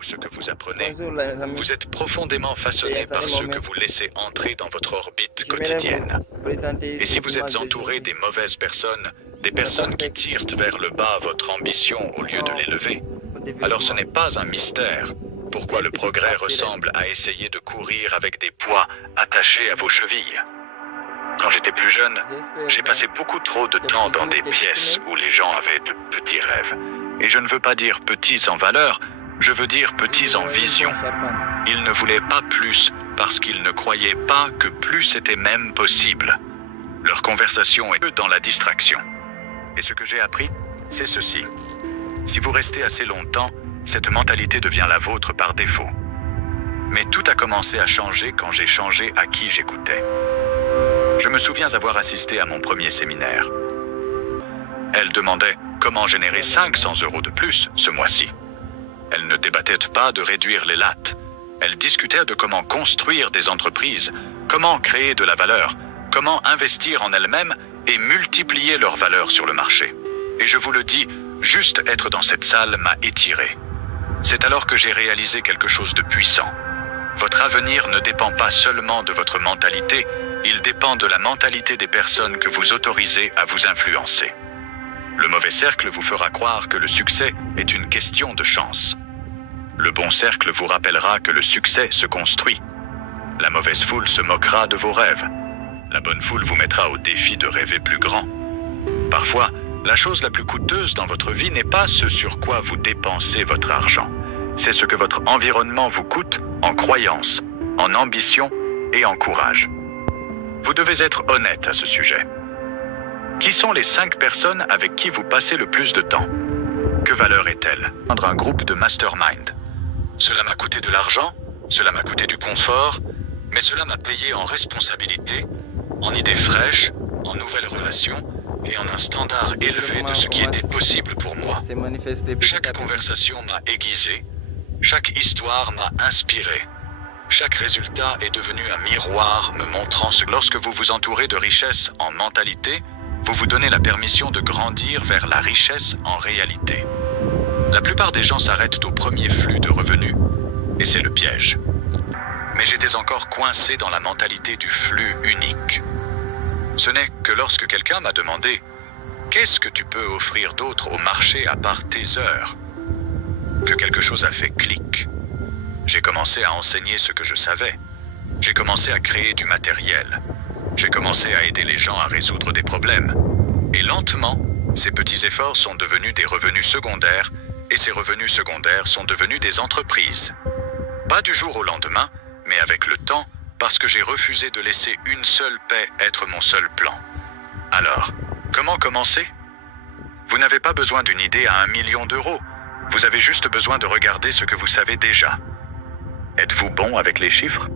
ou ce que vous apprenez, Bonjour les amis, vous êtes profondément façonné c'est par Yassine ce que Mohamed. vous laissez entrer dans votre orbite J'aimerais quotidienne. vous présenter Et si ces vous êtes images entouré d'aujourd'hui. des mauvaises personnes, des Ce n'est pas personnes qui fait tirent vers le bas votre ambition au lieu de l'élever, au alors ce développement. n'est pas un mystère pourquoi le progrès ressemble à essayer de courir avec des poids attachés à vos chevilles. Quand j'étais plus jeune, j'ai passé beaucoup trop de temps dans des pièces où les gens avaient de petits rêves. Et je ne veux pas dire petits en valeur, je veux dire petits en vision. Ils ne voulaient pas plus parce qu'ils ne croyaient pas que plus était même possible. Leur conversation est dans la distraction. Et ce que j'ai appris, c'est ceci. Si vous restez assez longtemps, cette mentalité devient la vôtre par défaut. Mais tout a commencé à changer quand j'ai changé à qui j'écoutais. Je me souviens avoir assisté à mon premier séminaire. Elle demandait comment générer 500 € de plus ce mois-ci. Elle ne débattait pas de réduire les lattes. Elle discutait de comment construire des entreprises, comment créer de la valeur, comment investir en elles-mêmes et multiplier leur valeur sur le marché. Et je vous le dis, juste être dans cette salle m'a étiré. C'est alors que j'ai réalisé quelque chose de puissant. Votre avenir ne dépend pas seulement de votre mentalité, il dépend de la mentalité des personnes que vous autorisez à vous influencer. Le mauvais cercle vous fera croire que le succès est une question de chance. Le bon cercle vous rappellera que le succès se construit. La mauvaise foule se moquera de vos rêves. La bonne foule vous mettra au défi de rêver plus grand. Parfois, la chose la plus coûteuse dans votre vie n'est pas ce sur quoi vous dépensez votre argent. C'est ce que votre environnement vous coûte en croyance, en ambition et en courage. Vous devez être honnête à ce sujet. Qui sont les 5 personnes avec qui vous passez le plus de temps? Que valeur est-elle? Prendre un groupe de mastermind. Cela m'a coûté de l'argent, cela m'a coûté du confort, mais cela m'a payé en responsabilité, en idées fraîches, en nouvelles relations et en un standard élevé de ce qui était possible pour moi. Chaque conversation m'a aiguisé, chaque histoire m'a inspiré. Chaque résultat est devenu un miroir me montrant ce que lorsque vous vous entourez de richesse en mentalité, vous vous donnez la permission de grandir vers la richesse en réalité. La plupart des gens s'arrêtent au premier flux de revenus, et c'est le piège. Mais j'étais encore coincé dans la mentalité du flux unique. Ce n'est que lorsque quelqu'un m'a demandé « Qu'est-ce que tu peux offrir d'autre au marché à part tes heures ?» que quelque chose a fait clic. J'ai commencé à enseigner ce que je savais. J'ai commencé à créer du matériel. J'ai commencé à aider les gens à résoudre des problèmes. Et lentement, ces petits efforts sont devenus des revenus secondaires et ces revenus secondaires sont devenus des entreprises. Pas du jour au lendemain, mais avec le temps, parce que j'ai refusé de laisser une seule paix être mon seul plan. Alors, comment commencer? Vous n'avez pas besoin d'une idée à 1 million d'euros. Vous avez juste besoin de regarder ce que vous savez déjà. Êtes-vous bon avec les chiffres?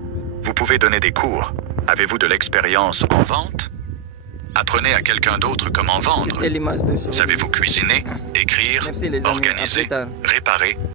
Vous pouvez donner des cours. Avez-vous de l'expérience en vente? Apprenez à quelqu'un d'autre comment vendre. C'était l'image d'aujourd'hui. Savez-vous cuisiner, écrire, Merci les amis, à organiser, plus tard. réparer?